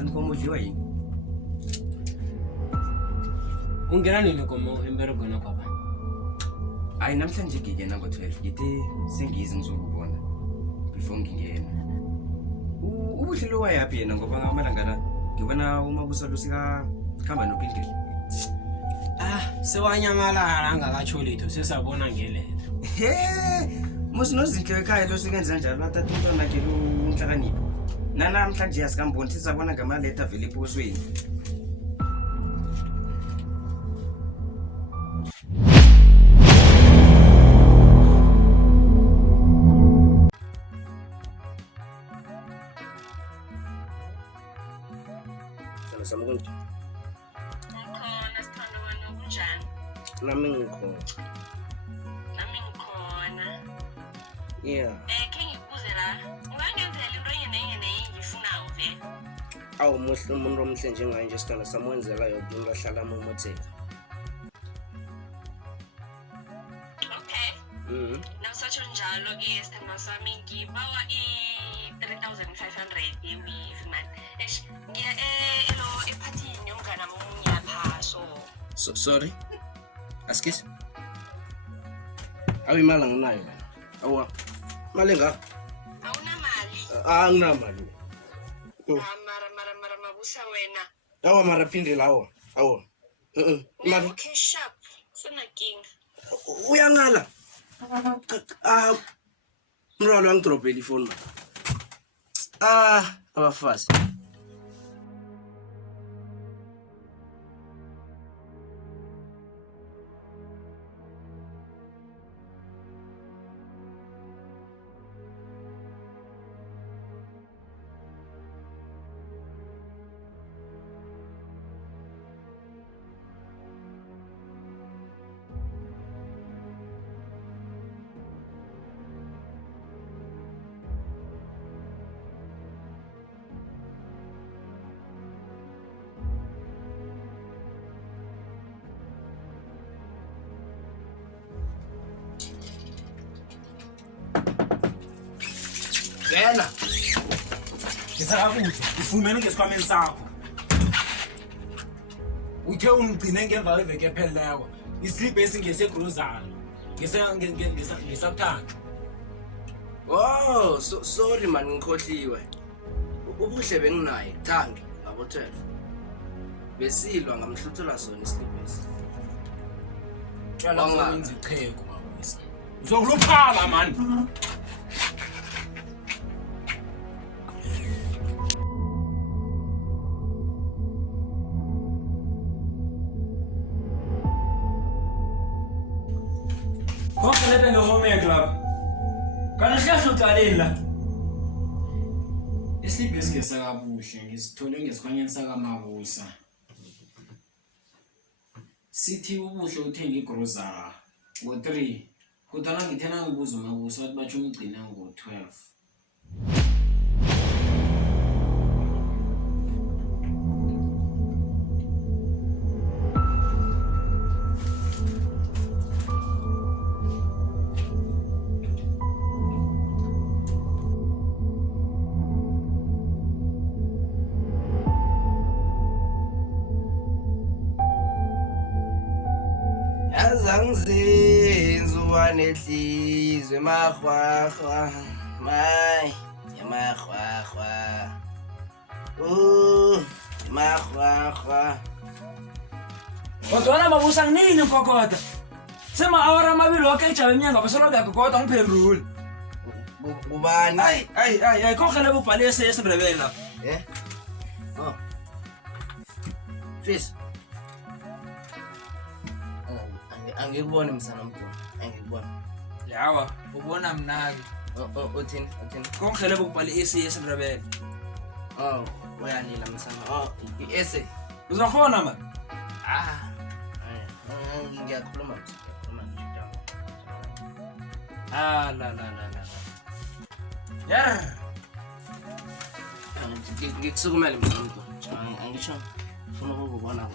kanti komo udliwa yini? Ungena nini komo emberegweni wakho apha? Hayi namhlanje ngingena ngo-12 ngithe sengiyizi ngizokubona before ngingena. Ubuhle lo wayaphi yena ngoba amalanga la ngibona umabusa lo sikakhamba noPindile. Sewanyamalala angakatsho litho sesabona ngeletho. Musinozinhle ekhaya lo sikenza njalo athatha umntwana wakhe lo unhlakanipho. Namhlanje asikamboni sisabona ngamaletha vele eposweni. Samukunje. Ngikhona sithando wena kunjani? Nami ngikhona. Yeah. Khe ngikubuze la. Ungangenzela into enye nenye nenye engiyifunayo vele. Awu muhle umuntu omhle njengaye nje sithanda samwenzela yonke into ahlala amomotheka. Okay. Nawusatsho njalo-ke sithando sami ngibawa i-3,500 ye-weave man. Ngiya ephathini yomngane omunye apha so. Sorry. Askis. Awu imali anginayo. Awu. Mali ngaka? Awunamali. Anginamali. Mara mabusa wena. Awu mara Phindile awu. Awu. Imali. Okay sharp. Sona king. Uyangala. Mrolo wangidrobhela ifoni. Abafazi. Yena. Ngisakakuzwa, ufumene ngesikhwameni sakho. Uthe ungigcine ngemva kweveke ephelileyo. Islip esingesegrozalo. Ngisakuthatha. Oh, sorry man ngikhohliwe. Ubuhle benginaye Thangi ngabo 12. Besilwa ngamhluthula sona islipesi. Tshela wenza ichego mabuyisa. Uzokuluphala man. Konke lebe ngehomework lapha. Kanti sihle uqaleni la. Islip esingesakabuhle ngisithole ngesikhwanyeni sakamabusa. Sithi ubuhle uthenga igrocery ngo-3. Kodwa ngithena ngibuza umabusa wathi bathi umgcina ngo-12. Azangizenzuwa nehlizwe mahwahwa mai yamahwahwa mahwahwa Kodwa mabusa nini kokota? Sema awara mabili wakayijala inyanga basolo yakokota ngiphendule. Kubani? Ay kokhele bubhalise yesindebele lapha. Oh. Fis. Angikubona msana mkhulu. Angikubona. Yawa, ubona mnaki. Uthini? Kokhele bubhalise yesindebele. Oh, uyalila msana. Oh, i-essay. Uzakhona man. Ngiyakhuluma. La. Yeah. Ngikusukumele msana mkhulu. Angisho. Ufuna ukubona.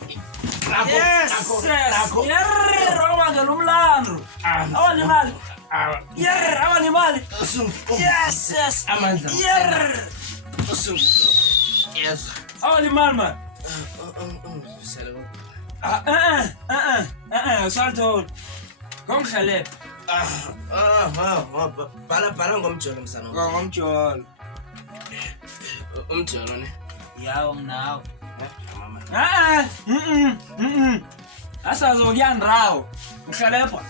Yes. Roba ngelumlando. Awalimali. Awalimali. Yes. Amandla. Yes. Yes. Awali malma. Salto. Kom khaleb. Bhala ngomjolo msana. Ngomjolo. Umjolo ne. Yawo mnawo. Mama. Asazokuyandrawo. Ngikhalepha.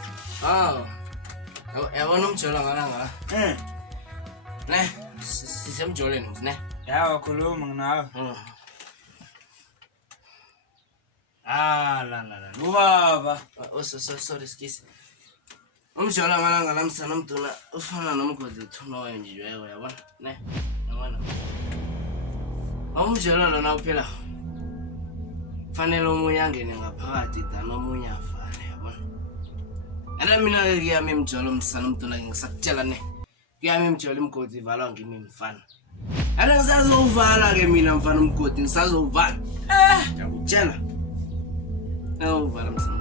Yabona umjolo ngalanga. Ne, sisemjoleni ne. Yawo khuluma nginawe. La. Ubaba. Sorry skisi. Umjolo ngalanga lamsana mduna ufana nomgodi thuno wenjiweyo yabona ne. Yabona. Umjolo lona uphela. Fanele omunye angene ngaphakathi dana omunye afane yabona. Ala mina kuyami imjolo msana mduna ngisakutshela ne. Kuyami imjolo imgodi ivalwa ngimi mfana. Ala ngisazovala ke mina mfana umgodi ngisazouvala. Ngiyakutshela. Uvala msana.